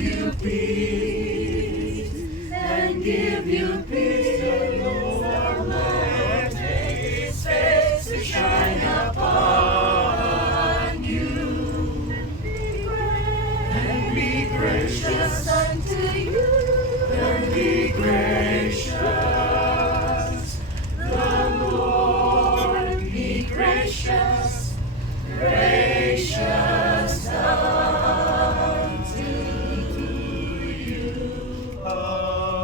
you peace, and give you peace. The Lord let His face to shine upon you, and be gracious unto you, and be gracious. The Lord be gracious, gracious unto you. Amen.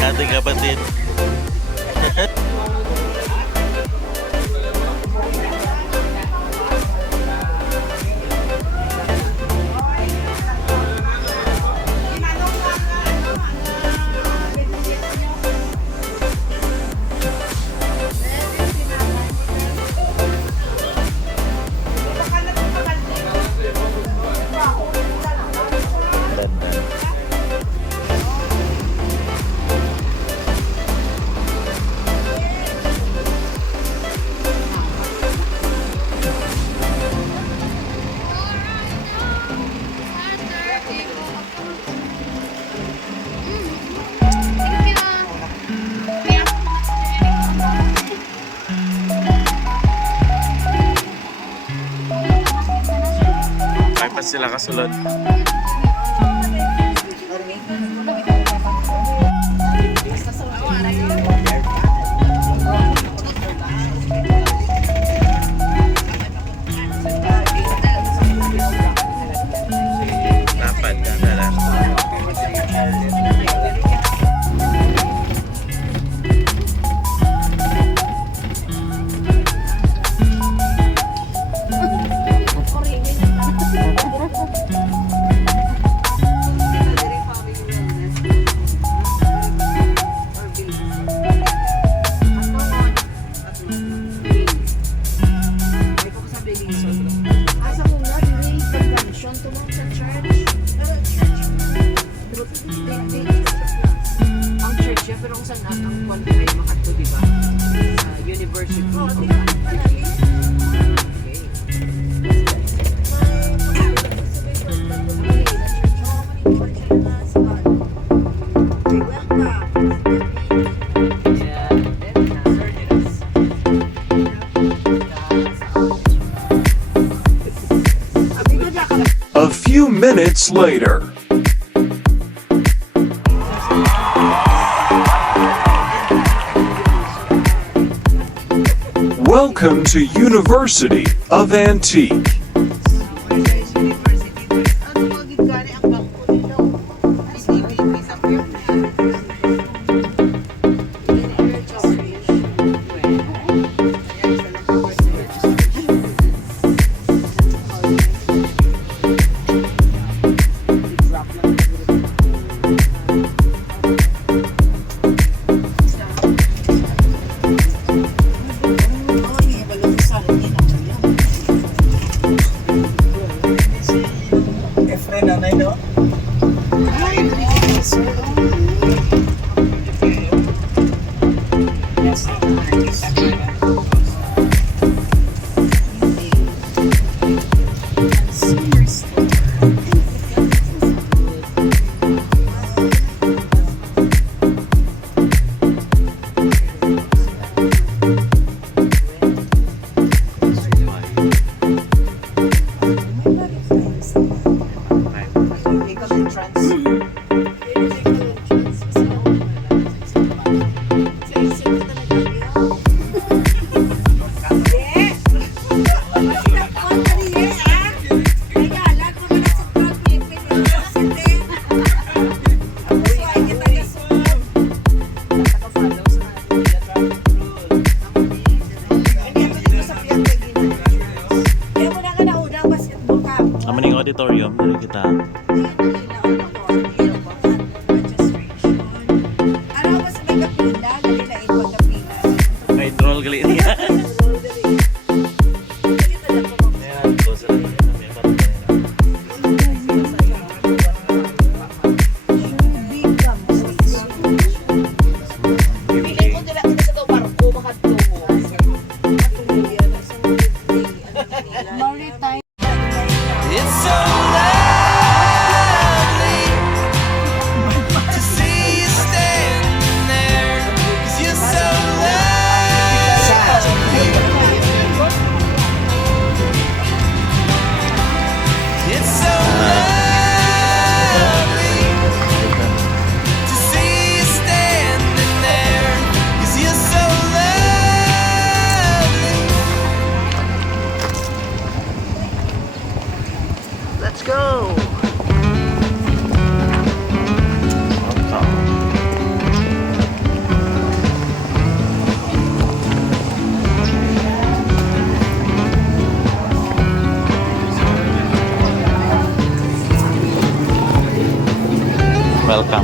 Ating kapatid. May pa sila kasulod. Dapat na. Ang church yan, pero kung saan ang kwan kayo makato, di ba? Sa university. A few minutes later. Welcome to University of Antique. May troll gali niya. Ayan, close lang yun. May barko na. It's so lovely to see you standing there, 'cause you're so lovely. It's so lovely to see you standing there, 'cause you're so lovely. Let's go. Welcome.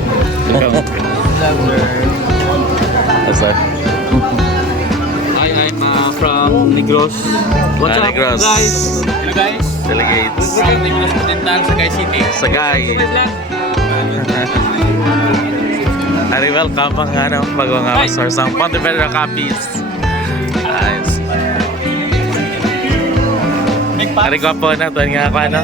What's that? Hi, I'm from Negros. What's up, Negros. guys? Hello, guys. Delegates. From Negros Occidental, Sagay City. Sagay. Ari, welcome mga ano, bagong source ng Pontevedra copies. Nice. Ari ko po na to nga ako ano.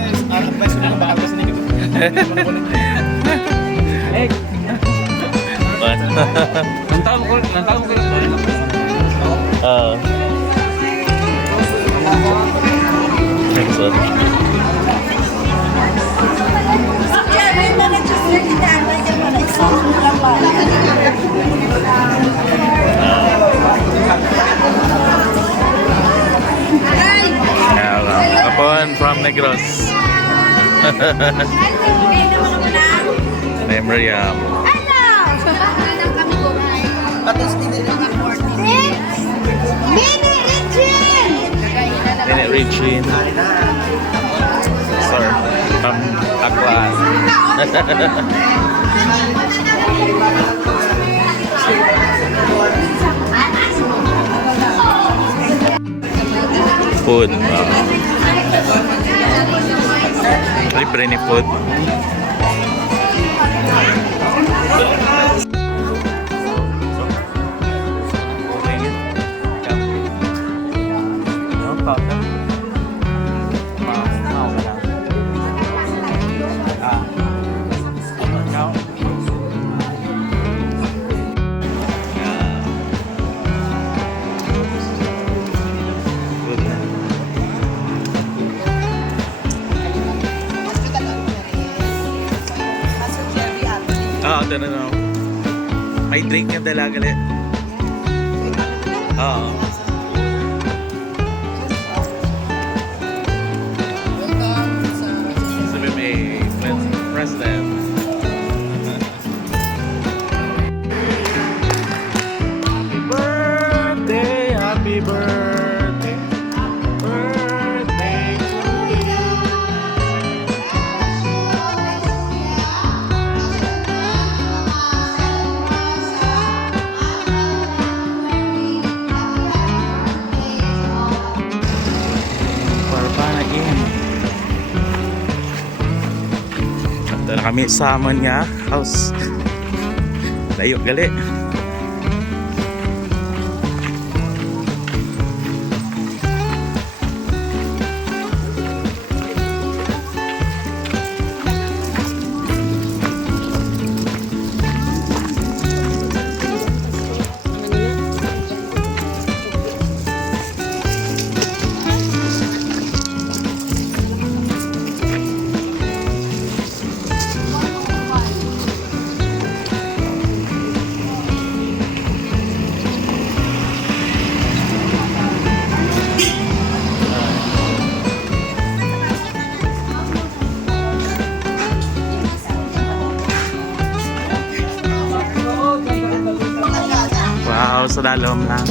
Lantaw ko. Excellent. Kapon from Negros. Memoriam. Minute reaching. Sir, from Aklan. Food. Libre ni food. Ito na no. May drink yung dala gali. Oo. CBMA President. Happy birthday, happy birthday, birthday to you. Ito na kami sa Manya House. Layo gali. Wow, sa dalom lang.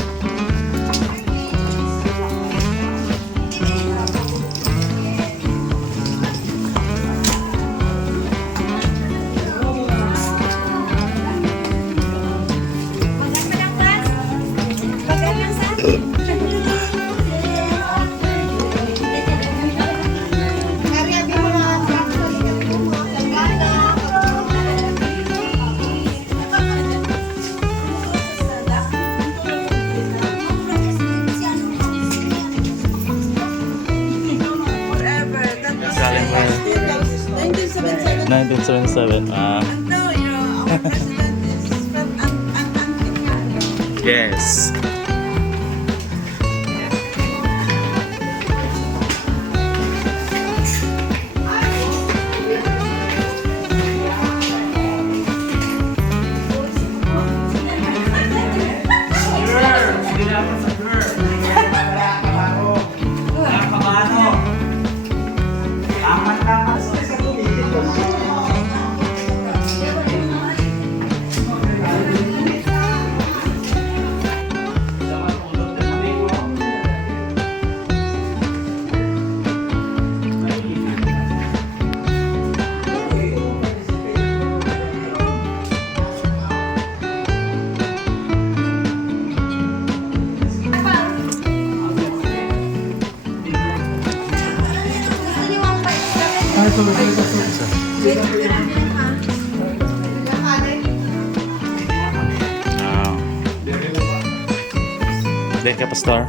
Galing mo. 1977. Yes. Dek ka, Pastor.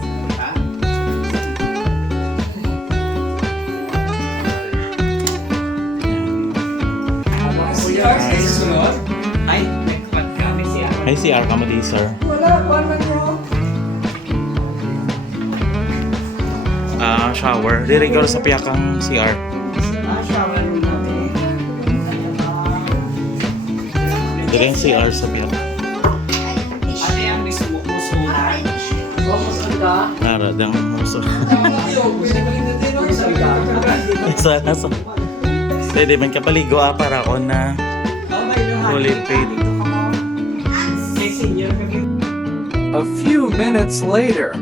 Ay, CR ka mo di, sir. Shower. Diri ka sa piyakang CR. Diri ang CR sa piyak. Nara, dang muso. Isa na sa... Pwede man kapaligo para ako na fully paid. A few minutes later.